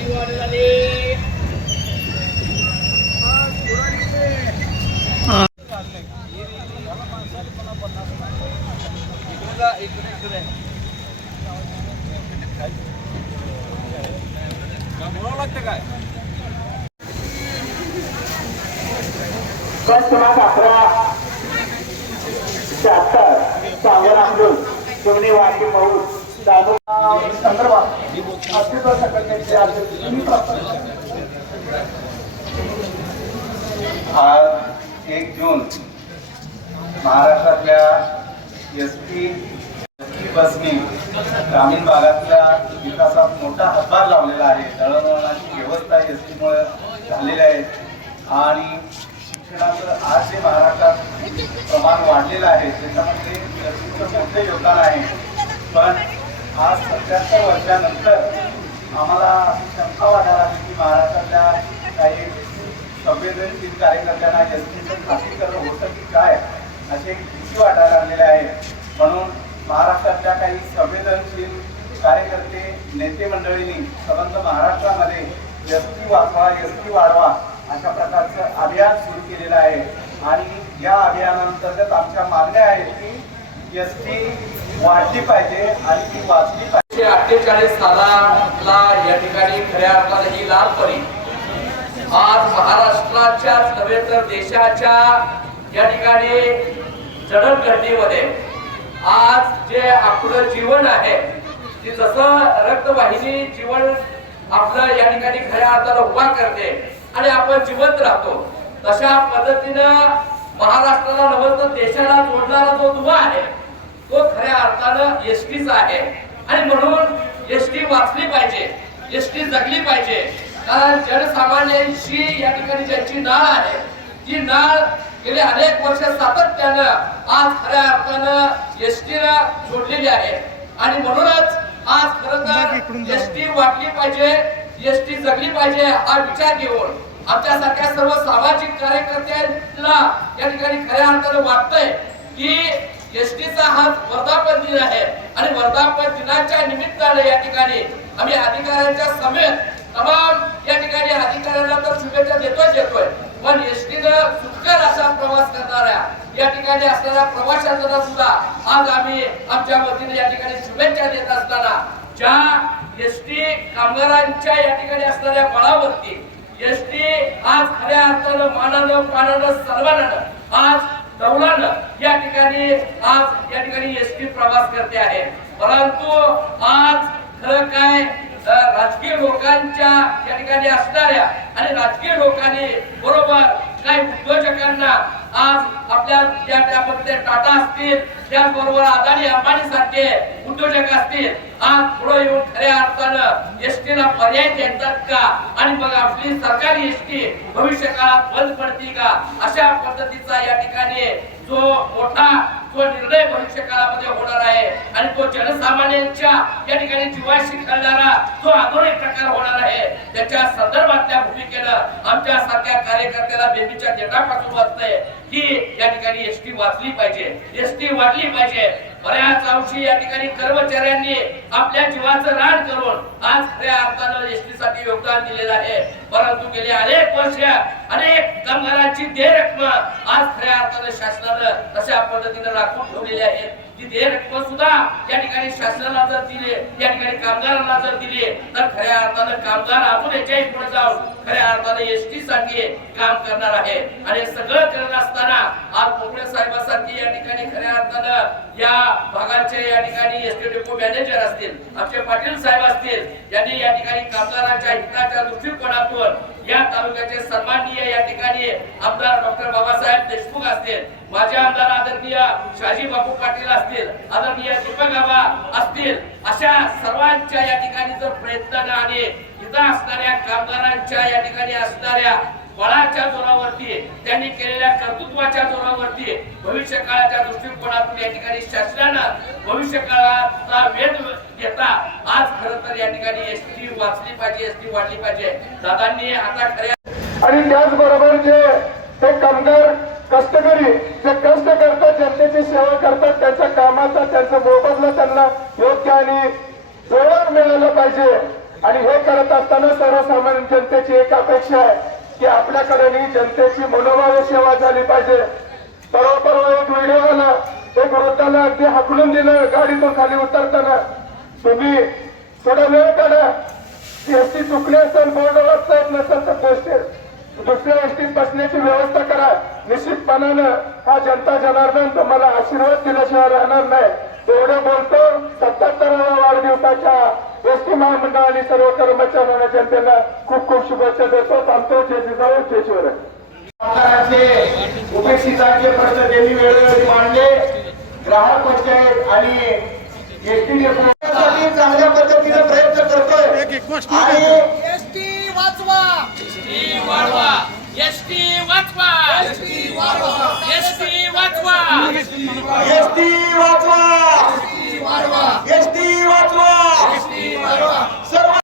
किती वाढ झाली बस क्रमांक अकरा शहात्तर सांगोला अमृत शिवने वाकी मऊ दादू आज एक जून महाराष्ट्रातल्या एस टी बसने ग्रामीण भागातल्या विकासात मोठा हातभार लावलेला आहे. दळणवळणाची व्यवस्था एस टीमुळे झालेली आहे. आणि शिक्षणाचं आज जे महाराष्ट्रात प्रमाण वाढलेलं आहे त्याच्यामध्ये एस टीचं मोठं योगदान आहे. पण आज सत्याहत्तर वर्षानंतर आम्हाला अशी शंका वाटायला लागली की महाराष्ट्रातल्या काही संवेदनशील कार्यकर्त्यांना एस खात्रीकरण होतं की काय अशी एक भीती वाटायला लागलेली आहे. म्हणून महाराष्ट्रातल्या काही संवेदनशील कार्यकर्ते नेते मंडळींनी संबंध महाराष्ट्रामध्ये एस टी वाचवा एस टी वाढवा अशा प्रकारचं अभियान सुरू केलेलं आहे. आणि या अभियानांतर्गत आमच्या मागण्या आहेत की एस टी वाढली पाहिजे आणि ती वाचली पाहिजे. एकशे अठ्ठेचाळीस सालाला या ठिकाणी खऱ्या अर्थाने ही लाल परी. आज महाराष्ट्राच्याच नव्हे तर देशाच्या या ठिकाणी जडणघडणीमध्ये आज जे आपलं जीवन आहे की जसं रक्तवाहिनी जीवन आपलं या ठिकाणी खऱ्या अर्थानं उभा करते आणि आपण जिवंत राहतो तशा पद्धतीनं महाराष्ट्राला नव्हे तर देशाला जोडणारा जो दुवा आहे तो खऱ्या अर्थानं एसटीचा आहे. आणि म्हणून एसटी वाचली पाहिजे एसटी जगली पाहिजे. कारण जनसामान्यांशी या ठिकाणी ज्यांची नाळ आहे ती नाळ गेले अनेक वर्ष सातत्यानं आज खऱ्या अर्थानं एसटीला जोडलेली आहे. आणि म्हणूनच आज खरं तर एसटी वाटली पाहिजे एसटी जगली पाहिजे हा विचार घेऊन आमच्यासारख्या सर्व सामाजिक कार्यकर्त्यांना या ठिकाणी खऱ्या अर्थानं वाटतंय की एसटीचा हा वर्धापन दिन आहे. आणि वर्धापन दिनाच्या निमित्ताने या ठिकाणी आम्ही अधिकाऱ्यांच्या समेत तमाम या ठिकाणी अधिकाऱ्यांना तर शुभेच्छा देतोय देतोय पण एसटीनं सुटकर असा प्रवास करणाऱ्या या ठिकाणी असणाऱ्या प्रवाशांना सुद्धा आज आम्ही आमच्या वतीने या ठिकाणी शुभेच्छा देत असताना ज्या एसटी कामगारांच्या या ठिकाणी असणाऱ्या बळावरती एसटी आज खऱ्या अर्थानं मानानं पानानं सर्वांना आज दौलानं या ठिकाणी आज या ठिकाणी एसटी प्रवास करते आहे. परंतु आज खरं काय राजकीय लोकांच्या या ठिकाणी असणाऱ्या आणि राजकीय लोकांनी बरोबर काही उद्योजकांना आज आपल्या ज्या त्यामध्ये टाटा असतील त्याचबरोबर अदानी अंबानी सारखे उद्योजक असतील. आज पुढे येऊन खऱ्या अर्थानं एसटीला पर्याय देतात का? आणि मग आपली सरकारी एसटी भविष्य काळात बंद पडते का? अशा पद्धतीचा या ठिकाणी जो मोठा जो निर्णय भविष्य काळामध्ये होणार आहे आणि तो जनसामान्यांच्या या ठिकाणी जीवाशी खेळणारा जो आधुनिक प्रकार होणार आहे. त्याच्या संदर्भातल्या भूमिकेनं आमच्या सारख्या कार्यकर्त्याला बेबीच्या जटापासून वाचतंय. की या ठिकाणी एसटी वाचली पाहिजे. एसटी वाढली पाहिजे. बऱ्याच अंशी या ठिकाणी कर्मचाऱ्यांनी आपल्या जीवाचं रान करून आज खऱ्या अर्थानं एसटी साठी योगदान दिलेलं आहे. परंतु गेले अनेक वर्ष अनेक कामगारांची देय रक्कम. आज खऱ्या अर्थानं शासनानं तशा पद्धतीनं राखून ठेवलेली आहे. ती देय रक्कम सुद्धा या ठिकाणी शासनाला जर दिली या ठिकाणी कामगारांना जर दिली तर खऱ्या अर्थानं कामगार अजून याच्याही पुढे जाऊन खऱ्या अर्थानं एसटी साठी काम करणार आहे. आणि सगळं करत असताना आज पोपळे साहेबांसारखी या ठिकाणी खऱ्या अर्थानं या भागाचे या ठिकाणी एसटी डेपो मॅनेजर असतील अक्षय पाटील साहेब असतील यांनी या ठिकाणी कामगारांच्या हिताच्या दृष्टिकोनातून या तालुक्याचे सन्माननीय या ठिकाणी आमदार डॉक्टर बाबासाहेब देशमुख असतील माझे आमदार आदरणीय शाजी बापू पाटील असतील आदरणीय दीपक बाबा असतील अशा सर्वांच्या या ठिकाणी जर प्रयत्नानं आणि इथं असणाऱ्या कामगारांच्या या ठिकाणी असणाऱ्या बळाच्या जोरावरती त्यांनी केलेल्या कर्तृत्वाच्या जोरावरती भविष्य काळाच्या दृष्टिकोनातून या ठिकाणी शासनानं भविष्य काळाचा वेध घेता आज खरं तर या ठिकाणी एसटी वाचली पाहिजे एसटी वाढली पाहिजे. दादांनी आता खऱ्या आणि त्याचबरोबर जे ते कामगार कष्टकरी जे कष्ट करतात जनतेची सेवा करतात त्याच्या कामाचा त्यांचा मोबदला त्यांना योग्य आणि जवळ मिळालं पाहिजे. आणि हे करत असताना सर्वसामान्य जनतेची एक अपेक्षा आहे की आपल्याकडे जनतेची मनोभाव सेवा झाली पाहिजे. परवा परवा हो, एक व्हिडिओ आला. एक वृद्धाला अगदी हाकलून दिलं गाडीतून खाली उतरताना. तुम्ही थोडा वेळ काढा. एसटी चुकली असेल बोर्ड एसटीत बसण्याची व्यवस्था करा. निश्चितपणानं हा जनता जनार्दन तुम्हाला आशीर्वाद दिल्याशिवाय राहणार नाही. एवढं बोलतो सत्याहत्तराव्या वाढदिवसाच्या एसटी महामंडळ आणि सर्व कर्मचाऱ्यांना जनतेला खूप खूप शुभेच्छा देतो. थांबतो. जय जिजाऊ जय शिवराय. उपेक्षितांचे प्रश्न त्यांनी वेळोवेळी मांडले. ग्राहक पंचायत आणि एसटी चांगल्या पद्धतीने प्रयत्न करतोय. आणि एसटी वाचवा. Yesti Watwa! Yesti Watwa! Yesti Watwa! Yesti Watwa! Yesti Watwa! Yesti Watwa!